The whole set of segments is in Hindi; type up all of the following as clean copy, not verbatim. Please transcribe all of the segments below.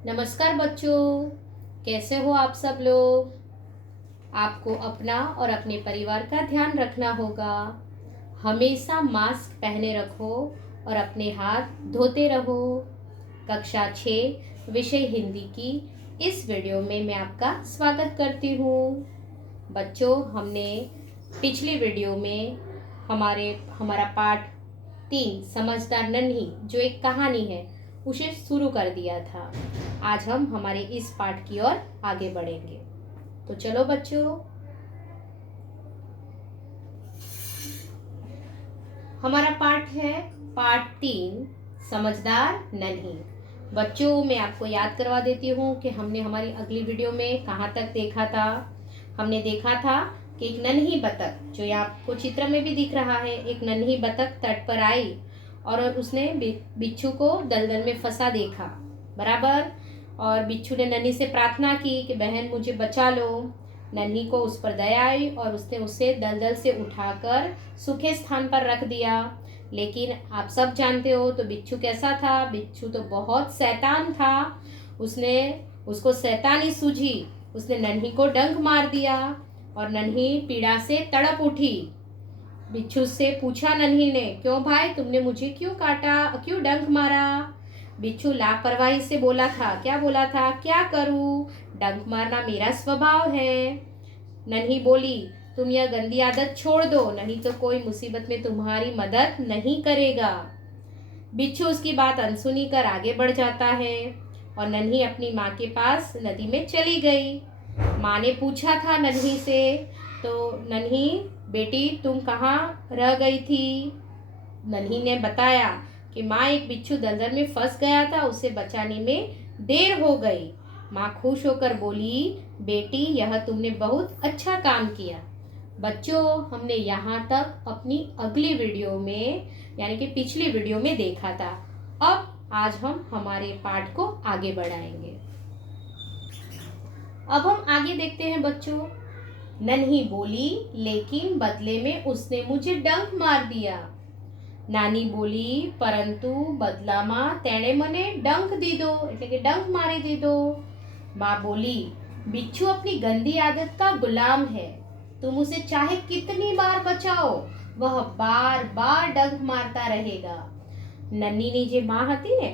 नमस्कार बच्चों, कैसे हो आप सब लोग। आपको अपना और अपने परिवार का ध्यान रखना होगा। हमेशा मास्क पहने रखो और अपने हाथ धोते रहो। कक्षा 6 विषय हिंदी की इस वीडियो में मैं आपका स्वागत करती हूँ। बच्चों, हमने पिछली वीडियो में हमारा पाठ 3 समझदार नन्ही जो एक कहानी है उसे शुरू कर दिया था। आज हम हमारे इस पाठ की ओर आगे बढ़ेंगे। तो चलो बच्चों, हमारा पाठ है पाठ 3 समझदार नन्ही। बच्चों, मैं आपको याद करवा देती हूँ कि हमने हमारी अगली वीडियो में कहाँ तक देखा था। हमने देखा था कि एक नन्ही बतख, जो यहाँ आपको चित्र में भी दिख रहा है, एक नन्ही बतख तट पर आई और उसने बिच्छू को दलदल में फंसा देखा, बराबर। और बिच्छू ने नन्ही से प्रार्थना की कि बहन मुझे बचा लो। नन्ही को उस पर दया आई और उसने उसे दलदल से उठाकर सूखे स्थान पर रख दिया। लेकिन आप सब जानते हो तो बिच्छू कैसा था। बिच्छू तो बहुत शैतान था। उसको शैतानी सूझी। उसने नन्ही को डंक मार दिया और नन्ही पीड़ा से तड़प उठी। बिच्छू से पूछा नन्ही ने, क्यों भाई, तुमने मुझे क्यों काटा, क्यों डंक मारा। बिच्छू लापरवाही से बोला था, क्या बोला था, क्या करूं, डंक मारना मेरा स्वभाव है। नन्ही बोली, तुम यह गंदी आदत छोड़ दो, नहीं तो कोई मुसीबत में तुम्हारी मदद नहीं करेगा। बिच्छू उसकी बात अनसुनी कर आगे बढ़ जाता है और नन्ही अपनी माँ के पास नदी में चली गई। माँ ने पूछा था नन्ही से, तो नन्ही बेटी तुम कहाँ रह गई थी। नन्ही ने बताया कि माँ, एक बिच्छू दलदल में फंस गया था, उसे बचाने में देर हो गई। माँ खुश होकर बोली, बेटी यह तुमने बहुत अच्छा काम किया। बच्चों, हमने यहाँ तक अपनी अगली वीडियो में यानी कि पिछली वीडियो में देखा था। अब आज हम हमारे पाठ को आगे बढ़ाएंगे। अब हम आगे देखते हैं बच्चों। नन्ही बोली, लेकिन बदले में उसने मुझे डंक मार दिया। નાની બોલી, પરંતુ બદલામાં તેણે મને ડંખ દીધો, એટલે કે ડંખ મારી દીધો। माँ बोली, बिच्छू अपनी गंदी आदत का गुलाम है। तुम उसे चाहे कितनी बार बचाओ, वह बार बार डंक मारता रहेगा। નન્હીની જે માં હતી ને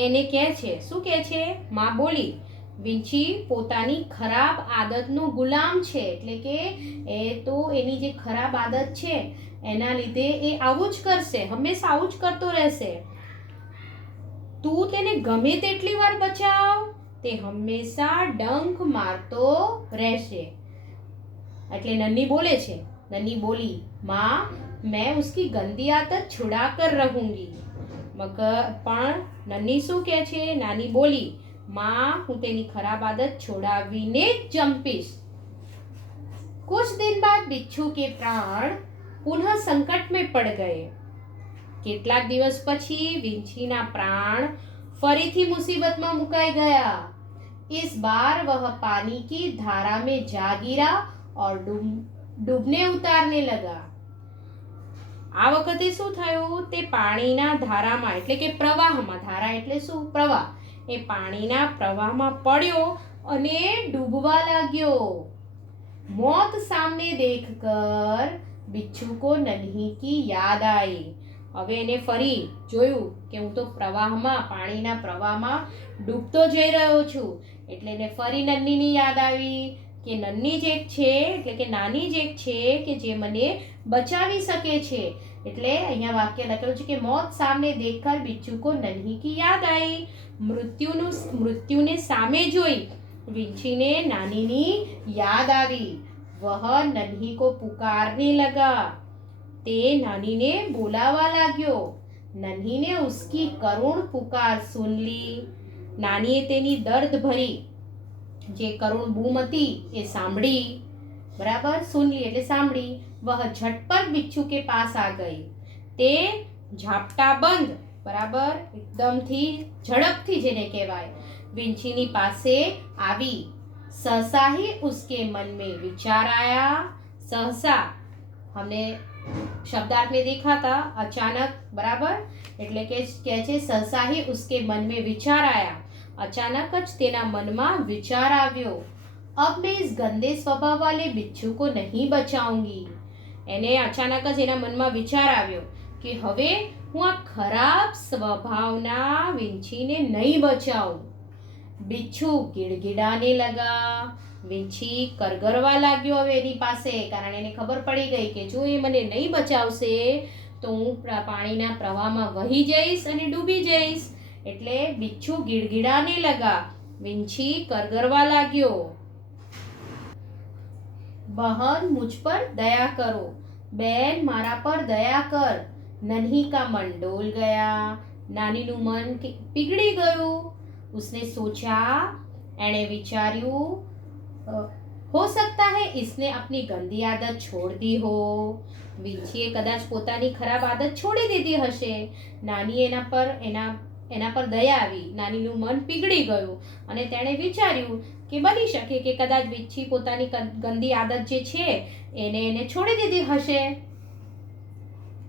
એને કહે છે, શું કહે છે? માં બોલી, વિંછી પોતાની ખરાબ આદતનો ગુલામ છે, એટલે કે એ તો એની જે ખરાબ આદત છે એના લીધે એ આવું જ કરશે, હંમેશા આવું જ કરતો રહેશે। તું તેને ગમે તેટલી વાર બચાવ, તે હંમેશા ડંખ મારતો રહેશે। એટલે નન્ही બોલે છે, નન્ही બોલી, माँ मैं उसकी गंदी आदत छुड़ा कर रहूंगी। मगर पण नन्ही શું કહે છે? નાની બોલી, माँ હું તેની खराब आदत છોડાવીને જ જંપીશ। कुछ दिन बाद बिच्छू के प्राण पुनः संकट में पड़ गए। કેટલાક દિવસ પછી વિંછીના प्राण ફરીથી મુસીબતમાં મુકાઈ गया। इस बार वह पानी की धारा में जा गिरा और डूबने उतारने लगा। આ વખતે શું થયું? તે પાણીના ધારામાં એટલે કે પ્રવાહમાં, ધારા એટલે શું? પ્રવાહ। એ પાણીના પ્રવાહમાં પડ્યો અને ડૂબવા लाग्यो। मौत सामने देखकर बिच्छू को नन्ही की याद आई। હવે એને ફરી જોયું કે હું તો પ્રવાહમાં, પાણીના પ્રવાહમાં ડૂબતો જઈ રહ્યો છું, એટલે એને ફરી નન્હીની યાદ આવી કે નન્ही જ એક છે, એટલે કે નાની જ એક છે કે જે મને બચાવી શકે છે। એટલે અહીંયા વાક્ય લખેલું છે કે मौत सामने देखकर बिच्छू को नन्ही की याद आई। મૃત્યુને સામે જોઈ વિંછીને નાનીની याद આવી। वह नन्ही को पुकारने लगा। ते नानी ने बोलावा लाग्यो। नन्ही ने उसकी करुण पुकार सुन ली। नानीए तेनी दर्द भरी जे करुण बूम हती ए सांभળી, बराबर, सुन ली એટલે सांभળી। वह झटपट बिच्छू के पास आ गई। ते झापटा बंद, बराबर, एकदम थी झड़पथी जेने कहेवाय, विंछीनी पासे आवी। सहसा ही उसके मन में विचार आया। सहसा हमने शब्दार्थ में देखा था अचानक, बराबर, એટલે કે કહે છે सहसा ही उसके मन में विचार आया। अचानक ज तेना मन में विचार आव्यो, अब मैं इस गंदे स्वभाव वाले बिच्छू को नहीं बचाऊंगी। एने अचानक ज एना मन में विचार आव्यो कि हवे हूँ आ खराब स्वभावना वींछी ने नहीं बचाऊं। बिच्छू गिड़गिड़ाने लगा। વીંછી કરગરવા લાગ્યો હવે એની પાસે, કારણ એને ખબર પડી ગઈ કે જો એ મને નહીં બચાવશે તો હું પાણીના પ્રવાહમાં વહી જઈશ અને ડૂબી જઈશ. એટલે બિચ્છુ ગિડગિડાને લગા. વીંછી કરગરવા લાગ્યો. બહન મુझ पर दया करो, બેન મારા પર દયા કર. નન્હી का मन डोल गया. નાનીનું મન પીગળી ગયું. उसने सोचा, एने विचार्યું, हो सकता है इसने अपनी गंदी आदत छोड़ दी हो. વીંછીએ કદાચ પોતાની ખરાબ આદત છોડી દીધી હશે. નાની એના પર દયા આવી. નાનીનું મન પીગળી ગયું અને તેણે વિચાર્યું કે બની શકે કે કદાચ વીંછી પોતાની ગંદી આદત જે છે એને છોડી દીધી હશે.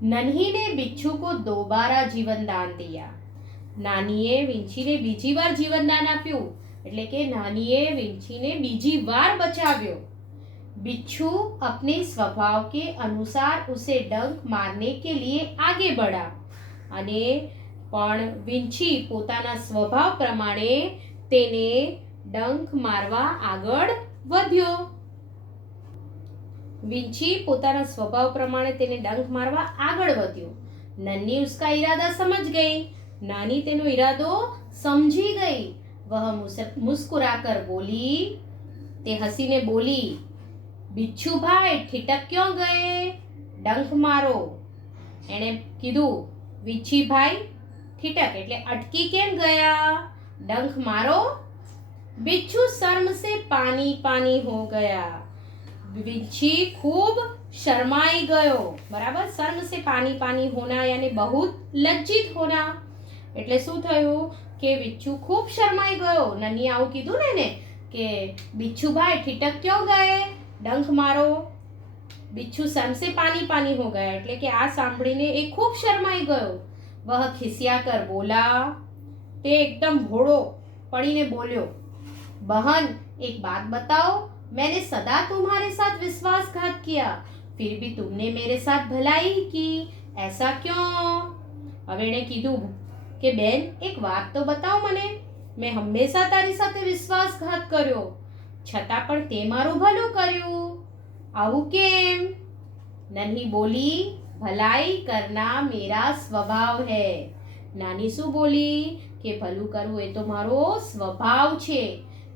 નન્હી ने बिच्छू को दोबारा जीवन दान दिया. નાનીએ વીંછીને બીજી વાર જીવનદાન આપ્યું. એટલે કે નાનીએ વીંછીને બીજી વાર બચાવ્યો. बिच्छू अपने स्वभाव के अनुसार उसे डंक मारने के लिए आगे बढ़ा. અને પણ વીંછી પોતાના સ્વભાવ પ્રમાણે તેને ડંક મારવા આગળ વધ્યો. વીંછી પોતાના સ્વભાવ પ્રમાણે તેને ડંક મારવા આગળ વધ્યો. નન્ही उसका इरादा समझ गई. नानी तेनो इरादो समझी गई. वह मुस्कुराकर बोली, ते हसीने बोली, बिच्छू भाई ठिठक क्यों गए? डंक मारो. एने कीधु, वींछी भाई ठिठक एटले अटकी केम गया? डंक मारो. बिच्छू शर्म से पानी पानी हो गया. वींछी खूब शर्माई गयो. बराबर, शर्म से पानी पानी होना यानी बहुत लज्जित होना. એટલે શું થયું કે बिच्छू खूब शर्माई गयो. નન્હી આવું કીધું ને એને કે बिच्छू भाई ठिठक क्यों गए? डंक मारो. बिच्छू शर्म से पानी पानी हो गया એટલે કે આ સાંભળીને એ ખૂબ શરમાઈ ગયો. वह खिसियाकर बोला, તે એકદમ ભોળો પડીને બોલ્યો, बहन एक बात बताओ, मैंने सदा तुम्हारे साथ विश्वासघात किया, फिर भी तुमने मेरे साथ भलाई ही की, ऐसा क्यों? હવે એણે કીધું કે બેન એક વાત તો બતાવ મને, મેં હંમેશા તારી સાથે વિશ્વાસઘાત કર્યો, છતાં પણ તે મારું ભલું કર્યું, આવું કેમ? નન્હી બોલી, ભલાઈ કરના મેરા સ્વભાવ હૈ. નાની શું બોલી કે ભલું કરવું એ તો મારો સ્વભાવ છે.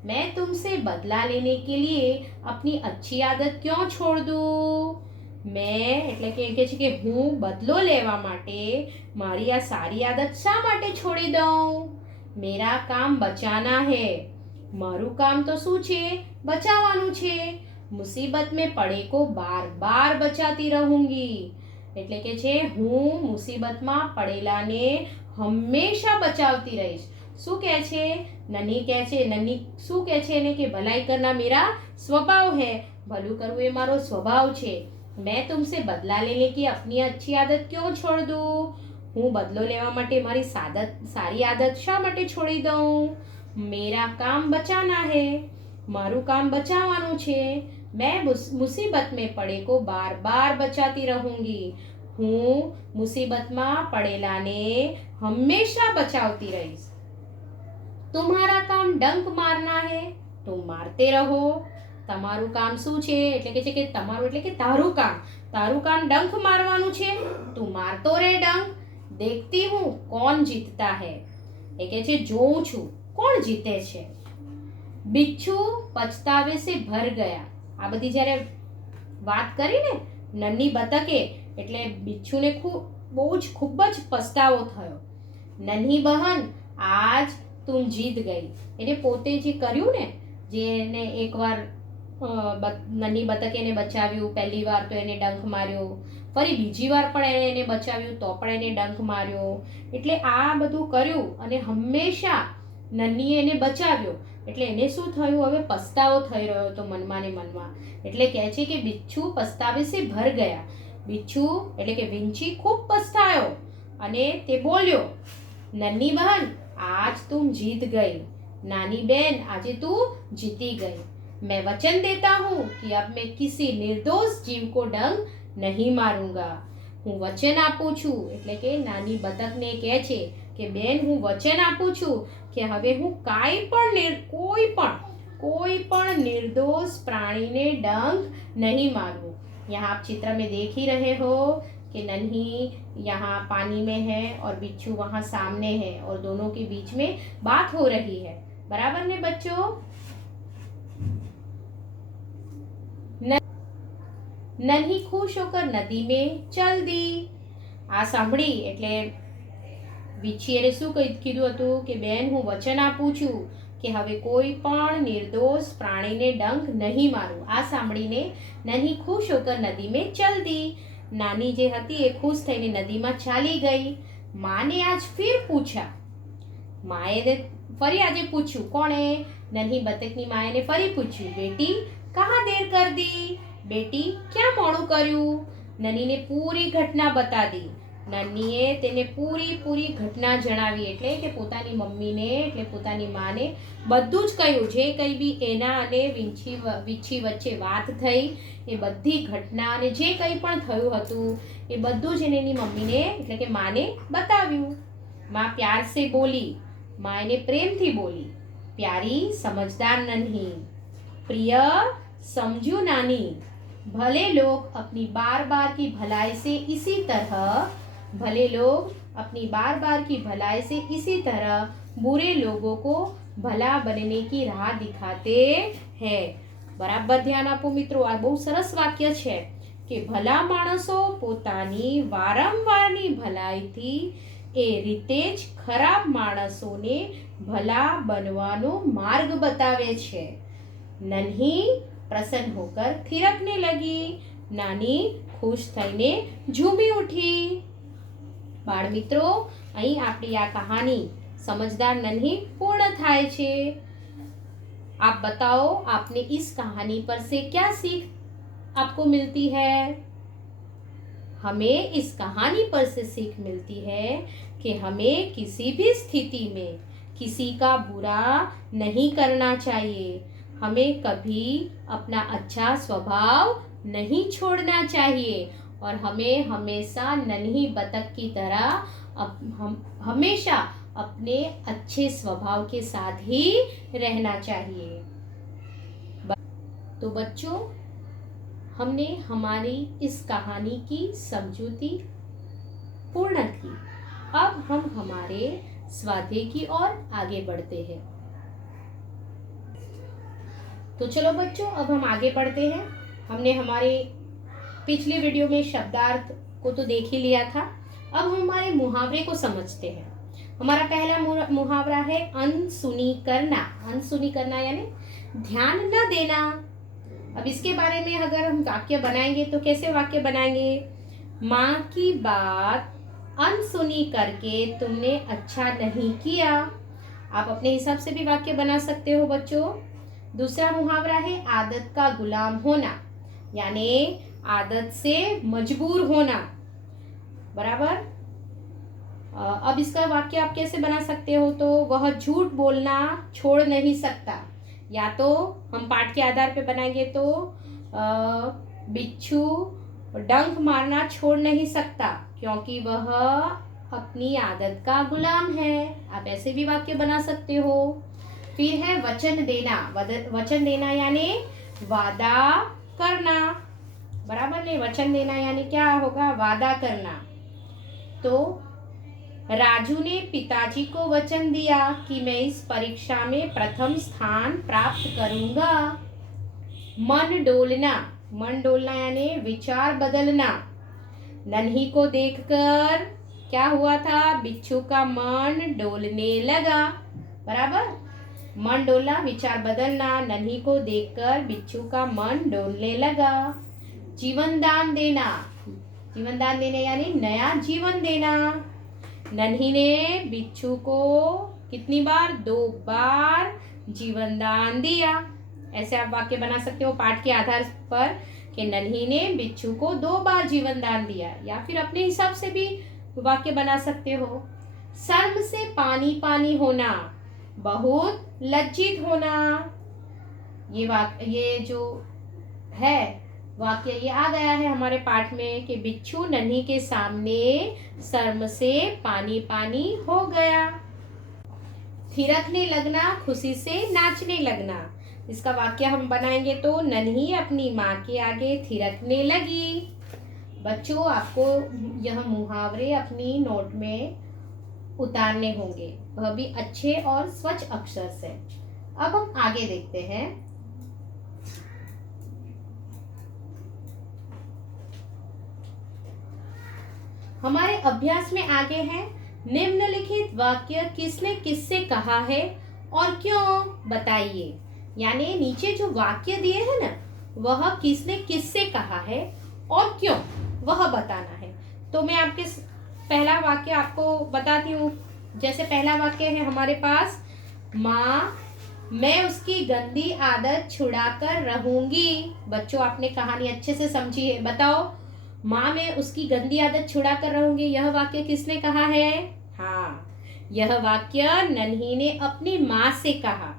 मैं तुमसे बदला लेने के लिए अपनी अच्छी आदत क्यों छोड़ दूं? मैं એટલે કે કહે છે કે હું બદલો લેવા માટે મારી આ સારી આદત શા માટે છોડી દઉં? मेरा काम बचाना है. મારું કામ તો શું છે? બચાવવાનું છે. મુસીબત में पड़े को बार बार बचाती रहूंगी. એટલે કે છે હું મુસીબતમાં પડેલાને હંમેશા બચાવતી રહીશ. શું કહે છે? નન્હી કહે છે, નન્હી શું કહે છે એને કે ભલાઈ કરના મેરા स्वभाव है, ભલું કરવું એ મારો સ્વભાવ છે. मैं तुमसे बदला लेने की अपनी अच्छी आदत क्यों छोड़ दूं? હું બદલો લેવા માટે મારી સારી આદત શા માટે છોડી દઉં? मेरा काम बचाना है. મારું કામ બચાવવાનું છે. मैं मुसीबत में पड़े को बार बार बचाती रहूंगी. હું મુસીબતમાં પડેલાને હંમેશા બચાવતી રહીશ. तुम्हारा काम डंक मारना है, तुम मारते रहो. તમારું કામ શું છે? એટલે કે છે કે તમારું એટલે કે તારું કામ ડંક મારવાનું છે. તું મારતો રે ડંક. देखती हूँ कौन जीतता है. એ કે છે જોઉં છું કોણ જીતે છે. बिच्छू पछतावे से भर गया. આ બધી જ્યારે વાત કરી ને નન્હી બતકે એટલે बिच्छूને ખૂબ જ પસ્તાવો થયો. નન્હી બહન આજ તું જીત ગઈ. એને પોતે જે કર્યું ને, જે એને એકવાર નન્હી બતકે એને બચાવ્યું, પહેલી વાર તો એને ડંખ માર્યો, ફરી બીજી વાર પણ એને બચાવ્યું તો પણ એને ડંખ માર્યો. એટલે આ બધું કર્યું અને હંમેશા નન્હીએ એને બચાવ્યો. એટલે એને શું થયું? હવે પસ્તાવો થઈ રહ્યો હતો મનમાં ને મનમાં. એટલે કહે છે કે बिच्छू पछतावे से भर गया. बिच्छू એટલે કે વીંછી ખૂબ પસ્તાયો અને તે બોલ્યો, નન્હી બહન आज तुम जीत गई. नानी बहन આજે તું જીતી ગઈ। मैं वचन देता हूँ कि अब मैं किसी निर्दोष जीव को डंक नहीं मारूंगा। હું વચન આપું છું એટલે કે નાની બતકને કહે છે કે બેન હું વચન આપું છું કે હવે હું कोई पण निर्दोष प्राणी ने डंक नहीं मारूं। यहाँ आप चित्र में देख ही रहे हो कि नन्ही यहाँ पानी में है और बिच्छू वहाँ सामने है और दोनों के बीच में बात हो रही है। बराबर ने बच्चों? नन्ही खुश होकर नदी में चल दी। आ सांभળી એટલે વિછીએ શું કીધું હતું કે બેન હું વચન આપું છું કે હવે કોઈ પણ નિર્દોષ પ્રાણીને ડંક નહીં મારું। આ સાંભળીને નન્હી ખુશ હોકર નદી में चल दी। નાની જે હતી એ ખુશ થઈને નદીમાં ચાલી ગઈ। માને આજ ફિર પૂછા। માએ ફરી આજે પૂછ્યું। કોણે? નન્હી બતકની માએ ફરી પૂછ્યું, બેટી कहाँ देर कर दी? बेटी क्या मोड़ू कर्યું? નનીને પૂરી ઘટના બતા દી। નન્નીએ તેને પૂરી ઘટના જણાવી એટલે કે પોતાની મમ્મીને એટલે પોતાની માને બધું જ કહ્યું। જે કંઈ બી એના અને વીછી વચ્ચે વાત થઈ એ બધી ઘટના અને જે કંઈ પણ થયું હતું એ બધું જ એની મમ્મીને એટલે કે માને બતાવ્યું। माँ प्यार से बोली। माँ એને પ્રેમથી બોલી। प्यारी समझदार नन्ही। प्रिय समझू नानी। भले लोग अपनी बार बार की भलाई से इसी तरह बुरे लोगों को भला बनने की राह दिखाते हैं। बराबर ध्यान आपो मित्रों। आ बहुत सरस वाक्य है कि भला माणसो पोतानी वारंवारनी भलाईथी ए रीते ज खराब माणसोने भला बनवानो मार्ग बतावे छे। नन्ही प्रसन्न होकर थिरकने लगी। नानी खुश थईने झूमी उठी। बाळ मित्रों, અહીં આપણી આ कहानी समझदार नन्ही पूर्ण थाय छे। आप बताओ आपने इस कहानी पर से क्या सीख आपको मिलती है? हमें इस कहानी पर से सीख मिलती है कि हमें किसी भी स्थिति में किसी का बुरा नहीं करना चाहिए। हमें कभी अपना अच्छा स्वभाव नहीं छोड़ना चाहिए और हमें हमेशा नन्ही बतख की तरह हमेशा अपने अच्छे स्वभाव के साथ ही रहना चाहिए। तो बच्चों, हमने हमारी इस कहानी की समझौती पूर्ण की। अब हम हमारे स्वाध्याय की ओर आगे बढ़ते हैं। तो चलो बच्चों, अब हम आगे बढ़ते हैं। हमने हमारे पिछली वीडियो में शब्दार्थ को तो देख ही लिया था। अब हम हमारे मुहावरे को समझते हैं। हमारा पहला मुहावरा है अनसुनी करना। अनसुनी करना यानी ध्यान न देना। अब इसके बारे में अगर हम वाक्य बनाएंगे तो कैसे वाक्य बनाएंगे? माँ की बात अनसुनी करके तुमने अच्छा नहीं किया। आप अपने हिसाब से भी वाक्य बना सकते हो बच्चों। दूसरा मुहावरा है आदत का गुलाम होना, यानी आदत से मजबूर होना। बराबर। अब इसका वाक्य आप कैसे बना सकते हो? तो वह झूठ बोलना छोड़ नहीं सकता। या तो हम पाठ के आधार पे बनाएंगे तो बिच्छू डंक मारना छोड़ नहीं सकता क्योंकि वह अपनी आदत का गुलाम है। आप ऐसे भी वाक्य बना सकते हो। फिर है वचन देना। वचन देना यानी वादा करना। बराबर ने? वचन देना यानी क्या होगा? वादा करना। तो राजू ने पिताजी को वचन दिया कि मैं इस परीक्षा में प्रथम स्थान प्राप्त करूंगा। मन डोलना। मन डोलना यानी विचार बदलना। नन्ही को देखकर क्या हुआ था? बिच्छू का मन डोलने लगा। बराबर। मन डोलना, विचार बदलना। नन्ही को देखकर बिच्छू का मन डोलने लगा। जीवन दान देना। जीवन दान देना यानी नया जीवन देना। नन्ही ने बिच्छू को कितनी बार? 2 बार जीवन दान दिया। ऐसे आप वाक्य बना सकते हो पाठ के आधार पर कि नन्ही ने बिच्छू को 2 बार जीवन दान दिया। या फिर अपने हिसाब से भी वाक्य बना सकते हो। शर्म से पानी पानी होना। बहुत लज्जित होना। ये जो है वाक्य ये आ गया है हमारे पाठ में कि बिच्छू नन्ही के सामने शर्म से पानी पानी हो गया। थिरकने लगना, खुशी से नाचने लगना। इसका वाक्य हम बनाएंगे तो नन्ही अपनी माँ के आगे थिरकने लगी। बच्चों, आपको यह मुहावरे अपनी नोट में उतारने होंगे, वह भी अच्छे और स्वच्छ अक्षर से। अब हम आगे देखते हैं। हमारे अभ्यास में आगे है, निम्नलिखित वाक्य किसने किससे कहा है और क्यों, बताइए। यानी नीचे जो वाक्य दिए हैं ना, वह किसने किससे कहा है और क्यों, वह बताना है। तो मैं आपके पहला वाक्य आपको बताती हूँ। जैसे पहला वाक्य है हमारे पास, माँ मैं उसकी गंदी आदत छुड़ा कर रहूंगी। बच्चों, आपने कहानी अच्छे से समझी है, बताओ। माँ मैं उसकी गंदी आदत छुड़ा कर रहूंगी, यह वाक्य किसने कहा है? हाँ, यह वाक्य नन्ही ने अपनी माँ से कहा।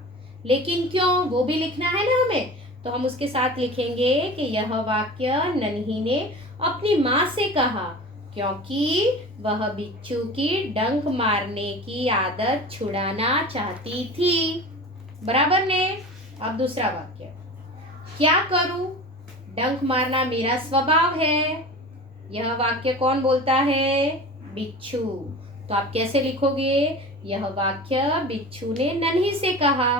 लेकिन क्यों, वो भी लिखना है ना हमें, तो हम उसके साथ लिखेंगे कि यह वाक्य नन्ही ने अपनी माँ से कहा क्योंकि वह बिच्छू की डंक मारने की आदत छुड़ाना चाहती थी। बराबर ने। अब दूसरा वाक्य, क्या करूं, डंक मारना मेरा स्वभाव है। यह वाक्य कौन बोलता है? बिच्छू। तो आप कैसे लिखोगे? यह वाक्य बिच्छू ने नन्ही से कहा।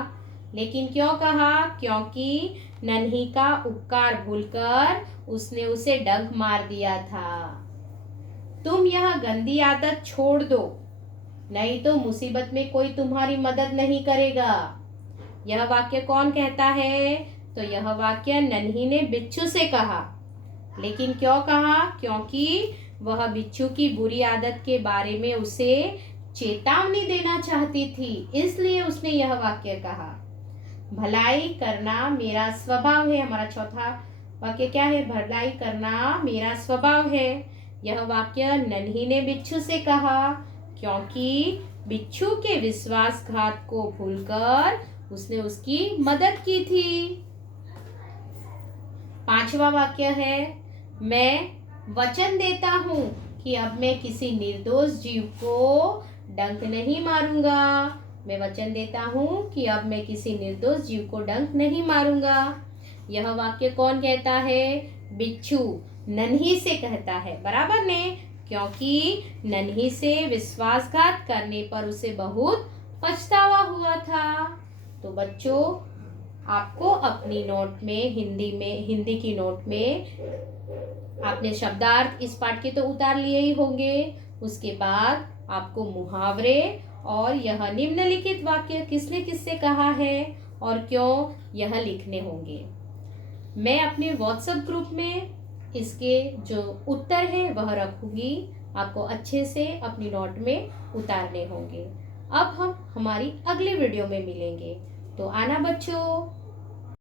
लेकिन क्यों कहा? क्योंकि नन्ही का उपकार भूलकर उसने उसे डंक मार दिया था। तुम यह गंदी आदत छोड़ दो, नहीं तो मुसीबत में कोई तुम्हारी मदद नहीं करेगा। यह वाक्य कौन कहता है? तो यह वाक्य नन्ही ने बिच्छू से कहा। लेकिन क्यों कहा? क्योंकि वह बिच्छू की बुरी आदत के बारे में उसे चेतावनी देना चाहती थी, इसलिए उसने यह वाक्य कहा। भलाई करना मेरा स्वभाव है। हमारा चौथा वाक्य क्या है? भलाई करना मेरा स्वभाव है। यह वाक्य नन्ही ने बिच्छू से कहा क्योंकि बिच्छू के विश्वासघात को भूलकर उसने उसकी मदद की थी। पांचवा वाक्य है, मैं वचन देता हूं कि अब मैं किसी निर्दोष जीव को डंक नहीं मारूंगा। मैं वचन देता हूं कि अब मैं किसी निर्दोष जीव को डंक नहीं मारूंगा। यह वाक्य कौन कहता है? बिच्छू नन्ही से कहता है। बराबर ने, क्योंकि नन्ही से विश्वासघात करने पर उसे बहुत पछतावा हुआ था। तो बच्चों, आपको अपनी नोट में हिंदी की नोट में आपने शब्दार्थ इस पाठ के तो उतार लिए ही होंगे। उसके बाद आपको मुहावरे और यह निम्नलिखित वाक्य किसने किससे कहा है और क्यों, यह लिखने होंगे। मैं अपने व्हाट्सएप ग्रुप में इसके जो उत्तर है वह रखूंगी, आपको अच्छे से अपनी नोट में उतारने होंगे। अब हम हमारी अगली वीडियो में मिलेंगे, तो आना बच्चों।